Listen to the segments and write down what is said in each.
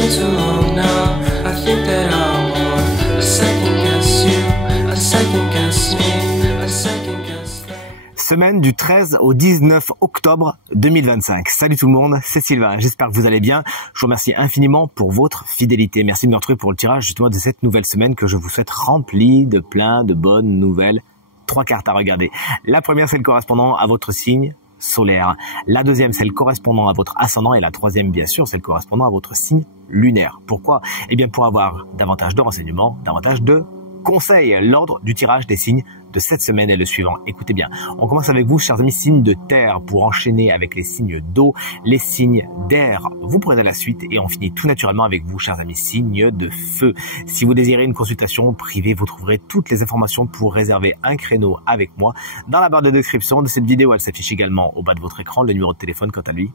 been too long now. I think that I want a second guess you, a second guess me, a second guess them. Semaine du 13 au 19 octobre 2025. Salut tout le monde, c'est Sylvain, j'espère que vous allez bien. Je vous remercie infiniment pour votre fidélité. Merci de me retrouver pour le tirage justement de cette nouvelle semaine que je vous souhaite remplie de plein de bonnes nouvelles. 3 cartes à regarder. La première, c'est le correspondant à votre signe solaire. La deuxième, c'est le correspondant à votre ascendant. Et la troisième, bien sûr, c'est le correspondant à votre signe lunaire. Pourquoi? Eh bien, pour avoir davantage de renseignements, davantage de conseils. L'ordre du tirage des signes de cette semaine est le suivant. Écoutez bien, on commence avec vous, chers amis, signes de terre, pour enchaîner avec les signes d'eau, les signes d'air. Vous prenez la suite et on finit tout naturellement avec vous, chers amis, signes de feu. Si vous désirez une consultation privée, vous trouverez toutes les informations pour réserver un créneau avec moi dans la barre de description de cette vidéo. Elle s'affiche également au bas de votre écran. Le numéro de téléphone, quant à lui,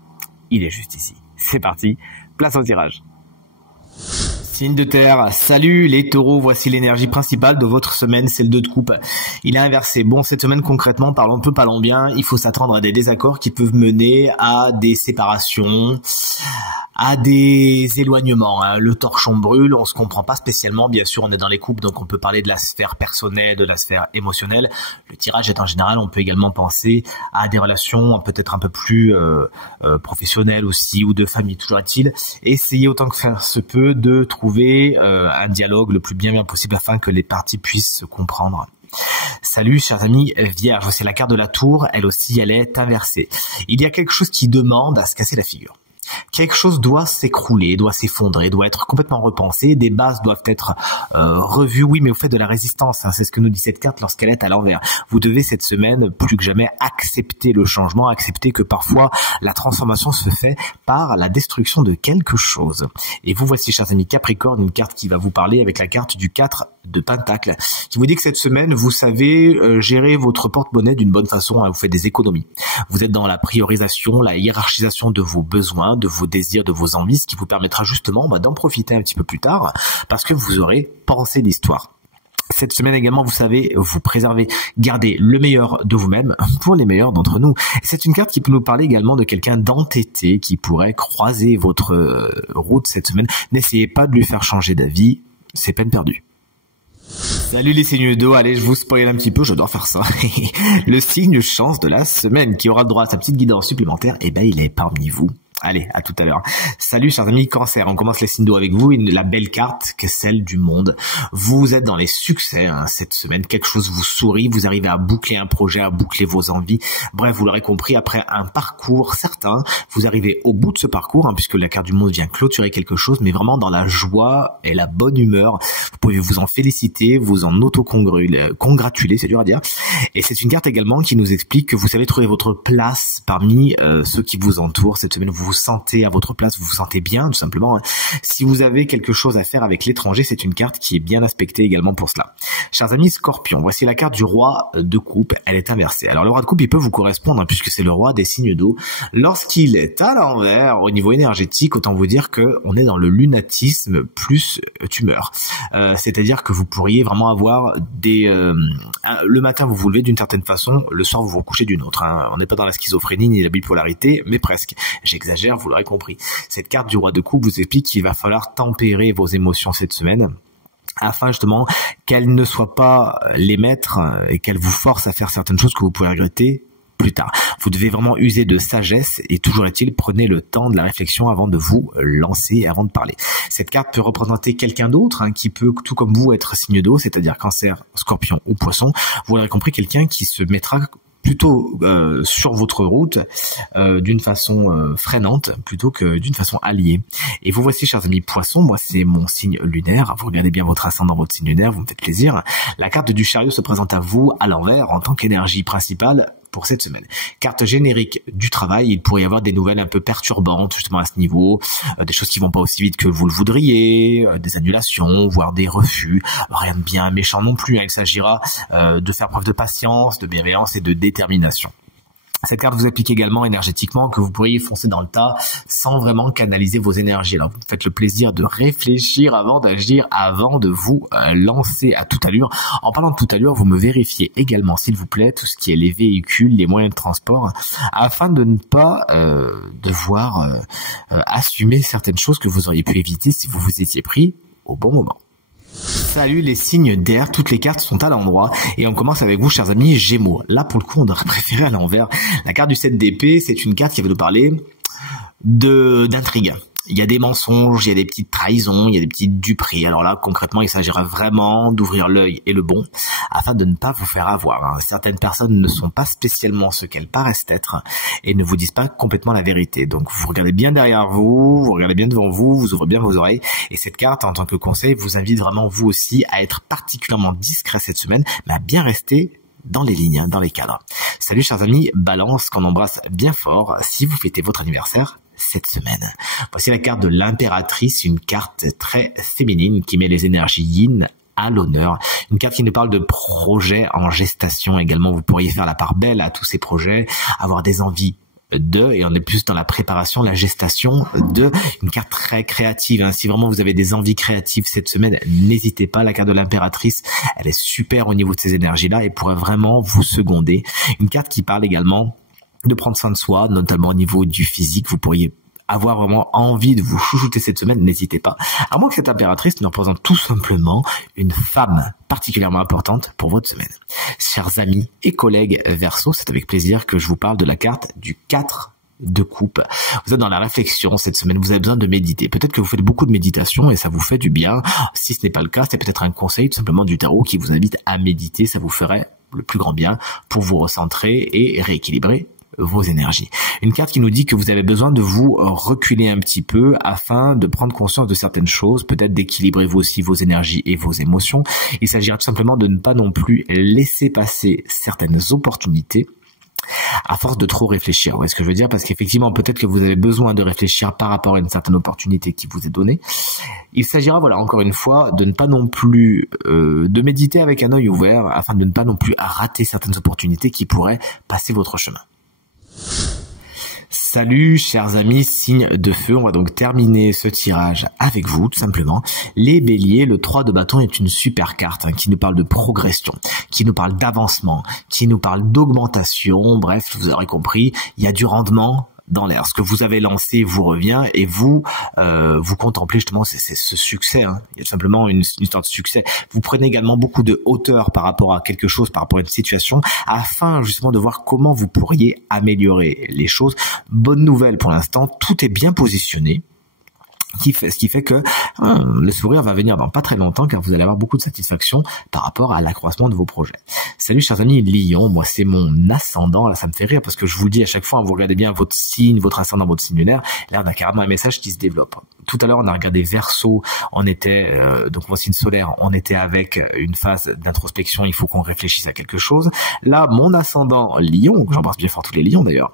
il est juste ici. C'est parti, place au tirage. Signe de terre, salut les taureaux, voici l'énergie principale de votre semaine, c'est le 2 de coupe. Il est inversé. Bon, cette semaine concrètement, parlons peu, parlons bien, il faut s'attendre à des désaccords qui peuvent mener à des séparations, à des éloignements. Le torchon brûle, on se comprend pas spécialement, bien sûr on est dans les couples, donc on peut parler de la sphère personnelle, de la sphère émotionnelle. Le tirage est en général, on peut également penser à des relations peut-être un peu plus professionnelles aussi, ou de famille, toujours est-il. Essayez autant que faire se peut de trouver un dialogue le plus bien possible afin que les parties puissent se comprendre. Salut chers amis vierges, c'est la carte de la tour, elle aussi elle est inversée. Il y a quelque chose qui demande à se casser la figure. Quelque chose doit s'écrouler, doit s'effondrer, doit être complètement repensé, des bases doivent être revues, oui, mais au fait de la résistance, c'est ce que nous dit cette carte lorsqu'elle est à l'envers. Vous devez cette semaine, plus que jamais, accepter le changement, accepter que parfois la transformation se fait par la destruction de quelque chose. Et vous voici, chers amis Capricorne, une carte qui va vous parler avec la carte du 4 de Pentacle, qui vous dit que cette semaine, vous savez gérer votre porte-monnaie d'une bonne façon, vous faites des économies. Vous êtes dans la priorisation, la hiérarchisation de vos besoins, de vos désirs, de vos envies, ce qui vous permettra justement d'en profiter un petit peu plus tard, parce que vous aurez pensé l'histoire. Cette semaine également, vous savez vous préserver, garder le meilleur de vous-même pour les meilleurs d'entre nous. C'est une carte qui peut nous parler également de quelqu'un d'entêté qui pourrait croiser votre route cette semaine. N'essayez pas de lui faire changer d'avis, c'est peine perdue. Salut les signes d'eau, allez je vous spoil un petit peu, je dois faire ça. Le signe chance de la semaine qui aura le droit à sa petite guidance supplémentaire, eh ben il est parmi vous. Allez, à tout à l'heure. Salut chers amis Cancer, on commence les signes d'eau avec vous, la belle carte que celle du monde. Vous êtes dans les succès cette semaine, quelque chose vous sourit, vous arrivez à boucler un projet, à boucler vos envies. Bref, vous l'aurez compris, après un parcours certain, vous arrivez au bout de ce parcours, puisque la carte du monde vient clôturer quelque chose, mais vraiment dans la joie et la bonne humeur. Vous pouvez vous en féliciter, vous en auto-congratuler, c'est dur à dire. Et c'est une carte également qui nous explique que vous savez trouver votre place parmi ceux qui vous entourent. Cette semaine, vous vous sentez à votre place, vous vous sentez bien, tout simplement. Si vous avez quelque chose à faire avec l'étranger, c'est une carte qui est bien aspectée également pour cela. Chers amis Scorpions, voici la carte du roi de coupe, elle est inversée. Alors le roi de coupe, il peut vous correspondre, puisque c'est le roi des signes d'eau. Lorsqu'il est à l'envers, au niveau énergétique, autant vous dire que on est dans le lunatisme plus tumeur. C'est-à-dire que vous pourriez vraiment avoir des... le matin, vous vous levez d'une certaine façon, le soir, vous vous couchez d'une autre. On n'est pas dans la schizophrénie ni la bipolarité, mais presque. J'exagère, vous l'aurez compris. Cette carte du roi de coupe vous explique qu'il va falloir tempérer vos émotions cette semaine afin justement qu'elles ne soient pas les maîtres et qu'elles vous forcent à faire certaines choses que vous pouvez regretter plus tard. Vous devez vraiment user de sagesse et toujours est-il, prenez le temps de la réflexion avant de vous lancer, avant de parler. Cette carte peut représenter quelqu'un d'autre qui peut, tout comme vous, être signe d'eau, c'est-à-dire Cancer, Scorpion ou Poisson. Vous l'aurez compris, quelqu'un qui se mettra plutôt sur votre route d'une façon freinante plutôt que d'une façon alliée. Et vous voici, chers amis Poissons, moi c'est mon signe lunaire. Vous regardez bien votre ascendant, votre signe lunaire, vous me faites plaisir. La carte du chariot se présente à vous à l'envers en tant qu'énergie principale pour cette semaine. Carte générique du travail, il pourrait y avoir des nouvelles un peu perturbantes justement à ce niveau, des choses qui vont pas aussi vite que vous le voudriez, des annulations, voire des refus, rien de bien méchant non plus, il s'agira de faire preuve de patience, de bienveillance et de détermination. Cette carte vous explique également énergétiquement que vous pourriez foncer dans le tas sans vraiment canaliser vos énergies. Alors vous faites le plaisir de réfléchir avant d'agir, avant de vous lancer à toute allure. En parlant de toute allure, vous me vérifiez également, s'il vous plaît, tout ce qui est les véhicules, les moyens de transport, afin de ne pas devoir assumer certaines choses que vous auriez pu éviter si vous vous étiez pris au bon moment. Salut les signes d'air, toutes les cartes sont à l'endroit et on commence avec vous chers amis Gémeaux. Là pour le coup on aurait préféré à l'envers. La carte du 7 d'épée, c'est une carte qui va nous parler d'intrigue. Il y a des mensonges, il y a des petites trahisons, il y a des petites duperies. Alors là, concrètement, il s'agira vraiment d'ouvrir l'œil et le bon afin de ne pas vous faire avoir. Certaines personnes ne sont pas spécialement ce qu'elles paraissent être et ne vous disent pas complètement la vérité. Donc, vous regardez bien derrière vous, vous regardez bien devant vous, vous ouvrez bien vos oreilles. Et cette carte, en tant que conseil, vous invite vraiment vous aussi à être particulièrement discret cette semaine, mais à bien rester dans les lignes, dans les cadres. Salut chers amis, Balance, qu'on embrasse bien fort si vous fêtez votre anniversaire cette semaine. Voici la carte de l'impératrice, une carte très féminine qui met les énergies yin à l'honneur. Une carte qui nous parle de projets en gestation également. Vous pourriez faire la part belle à tous ces projets, avoir des envies et on est plus dans la préparation, la gestation une carte très créative. Si vraiment vous avez des envies créatives cette semaine, n'hésitez pas. La carte de l'impératrice, elle est super au niveau de ces énergies-là et pourrait vraiment vous seconder. Une carte qui parle également de prendre soin de soi, notamment au niveau du physique. Vous pourriez avoir vraiment envie de vous chouchouter cette semaine, n'hésitez pas. À moins que cette impératrice ne représente tout simplement une femme particulièrement importante pour votre semaine. Chers amis et collègues Verseau, c'est avec plaisir que je vous parle de la carte du 4 de coupe. Vous êtes dans la réflexion cette semaine, vous avez besoin de méditer. Peut-être que vous faites beaucoup de méditation et ça vous fait du bien. Si ce n'est pas le cas, c'est peut-être un conseil tout simplement du tarot qui vous invite à méditer. Ça vous ferait le plus grand bien pour vous recentrer et rééquilibrer vos énergies. Une carte qui nous dit que vous avez besoin de vous reculer un petit peu afin de prendre conscience de certaines choses, peut-être d'équilibrer vous aussi vos énergies et vos émotions. Il s'agira tout simplement de ne pas non plus laisser passer certaines opportunités à force de trop réfléchir. Vous voyez ce que je veux dire? Parce qu'effectivement, peut-être que vous avez besoin de réfléchir par rapport à une certaine opportunité qui vous est donnée. Il s'agira, voilà, encore une fois, de ne pas non plus de méditer avec un œil ouvert afin de ne pas non plus rater certaines opportunités qui pourraient passer votre chemin. Salut chers amis, signes de feu, on va donc terminer ce tirage avec vous tout simplement. Les béliers, le 3 de bâton est une super carte qui nous parle de progression, qui nous parle d'avancement, qui nous parle d'augmentation, bref, vous aurez compris, il y a du rendement dans l'air. Ce que vous avez lancé vous revient et vous contemplez justement ce succès. Il y a tout simplement une histoire de succès. Vous prenez également beaucoup de hauteur par rapport à quelque chose, par rapport à une situation, afin justement de voir comment vous pourriez améliorer les choses. Bonne nouvelle pour l'instant, tout est bien positionné. Ce qui fait que le sourire va venir dans pas très longtemps car vous allez avoir beaucoup de satisfaction par rapport à l'accroissement de vos projets. Salut chers amis Lion, moi c'est mon ascendant, là ça me fait rire parce que je vous le dis à chaque fois, vous regardez bien votre signe, votre ascendant, votre signe lunaire, là on a carrément un message qui se développe. Tout à l'heure on a regardé Verseau, on était, donc mon signe solaire, on était avec une phase d'introspection, il faut qu'on réfléchisse à quelque chose. Là mon ascendant Lion, j'embrasse bien fort tous les lions d'ailleurs,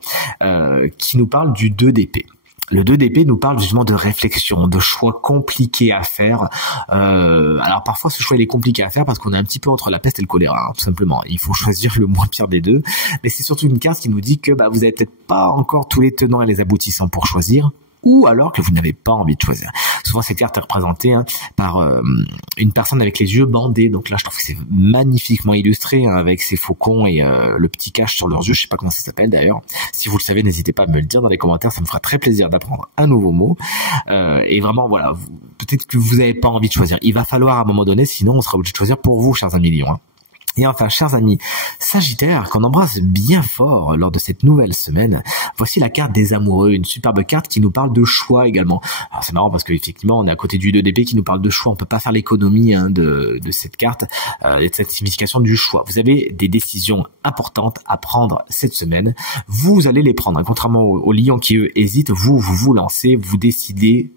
qui nous parle du 2 d'épée. Le 2 d'épée nous parle justement de réflexion, de choix compliqués à faire. Alors parfois ce choix il est compliqué à faire parce qu'on est un petit peu entre la peste et le choléra, tout simplement. Il faut choisir le moins pire des deux. Mais c'est surtout une carte qui nous dit que vous avez peut-être pas encore tous les tenants et les aboutissants pour choisir, ou alors que vous n'avez pas envie de choisir. Souvent cette carte est représentée par une personne avec les yeux bandés, donc là je trouve que c'est magnifiquement illustré avec ses faucons et le petit cache sur leurs yeux, je sais pas comment ça s'appelle d'ailleurs. Si vous le savez, n'hésitez pas à me le dire dans les commentaires, ça me fera très plaisir d'apprendre un nouveau mot. Et vraiment voilà, peut-être que vous n'avez pas envie de choisir, il va falloir à un moment donné, sinon on sera obligé de choisir pour vous chers amis Lions. Et enfin, chers amis Sagittaire, qu'on embrasse bien fort lors de cette nouvelle semaine, voici la carte des amoureux, une superbe carte qui nous parle de choix également. Alors c'est marrant parce qu'effectivement, on est à côté du 2 d'épée qui nous parle de choix, on peut pas faire l'économie de cette carte et de cette signification du choix. Vous avez des décisions importantes à prendre cette semaine, vous allez les prendre, contrairement aux lions qui eux hésitent, vous lancez, vous décidez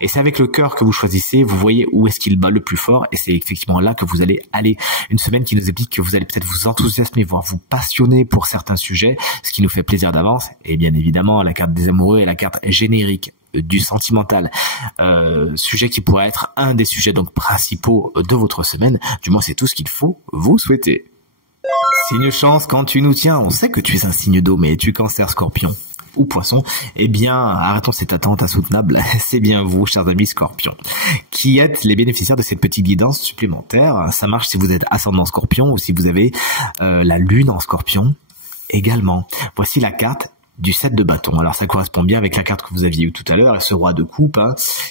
et c'est avec le cœur que vous choisissez, vous voyez où est-ce qu'il bat le plus fort et c'est effectivement là que vous allez aller. Une semaine qui nous explique que vous allez peut-être vous enthousiasmer, voire vous passionner pour certains sujets, ce qui nous fait plaisir d'avance. Et bien évidemment, la carte des amoureux est la carte générique du sentimental, sujet qui pourrait être un des sujets donc principaux de votre semaine. Du moins, c'est tout ce qu'il faut vous souhaiter. Signe chance quand tu nous tiens, on sait que tu es un signe d'eau, mais es-tu cancer, scorpion ou poisson? Eh bien, arrêtons cette attente insoutenable. C'est bien vous, chers amis scorpions, qui êtes les bénéficiaires de cette petite guidance supplémentaire. Ça marche si vous êtes ascendant scorpion ou si vous avez la lune en scorpion également. Voici la carte du 7 de bâton. Alors ça correspond bien avec la carte que vous aviez eue tout à l'heure, et ce roi de coupe,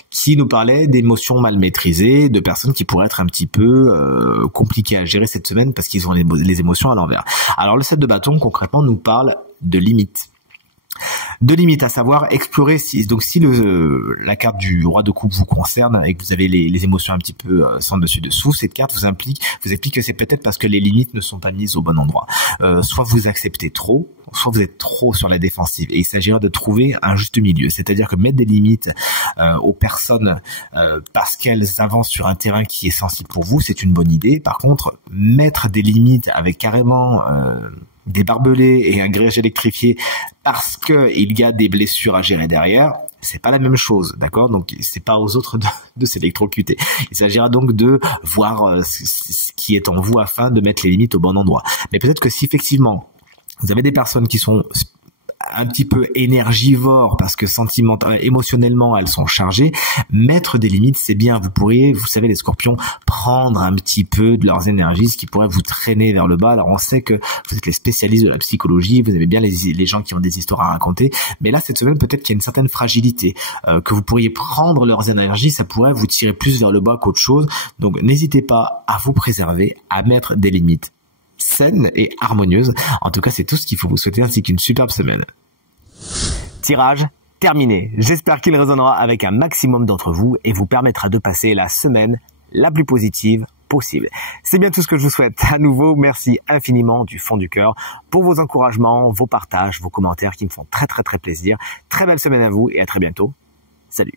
qui nous parlait d'émotions mal maîtrisées, de personnes qui pourraient être un petit peu compliquées à gérer cette semaine parce qu'ils ont les émotions à l'envers. Alors le 7 de bâton concrètement nous parle de limites. De limites, à savoir explorer si la carte du roi de coupe vous concerne et que vous avez les émotions un petit peu sans dessus dessous, cette carte vous explique que c'est peut-être parce que les limites ne sont pas mises au bon endroit. Soit vous acceptez trop, soit vous êtes trop sur la défensive, et il s'agira de trouver un juste milieu, c'est-à-dire que mettre des limites aux personnes parce qu'elles avancent sur un terrain qui est sensible pour vous, c'est une bonne idée. Par contre, mettre des limites avec carrément des barbelés et un grillage électrifié parce que il y a des blessures à gérer derrière, c'est pas la même chose, d'accord? Donc c'est pas aux autres de s'électrocuter. Il s'agira donc de voir ce qui est en vous afin de mettre les limites au bon endroit. Mais peut-être que si effectivement vous avez des personnes qui sont un petit peu énergivores parce que émotionnellement elles sont chargées, mettre des limites c'est bien. Vous pourriez, vous savez, les scorpions, prendre un petit peu de leurs énergies, ce qui pourrait vous traîner vers le bas. Alors on sait que vous êtes les spécialistes de la psychologie, vous aimez bien les gens qui ont des histoires à raconter, mais là cette semaine peut-être qu'il y a une certaine fragilité, que vous pourriez prendre leurs énergies, ça pourrait vous tirer plus vers le bas qu'autre chose. Donc n'hésitez pas à vous préserver, à mettre des limites saine et harmonieuse. En tout cas, c'est tout ce qu'il faut vous souhaiter, ainsi qu'une superbe semaine. Tirage terminé. J'espère qu'il résonnera avec un maximum d'entre vous et vous permettra de passer la semaine la plus positive possible. C'est bien tout ce que je vous souhaite. À nouveau, merci infiniment du fond du cœur pour vos encouragements, vos partages, vos commentaires qui me font très très très plaisir. Très belle semaine à vous et à très bientôt. Salut.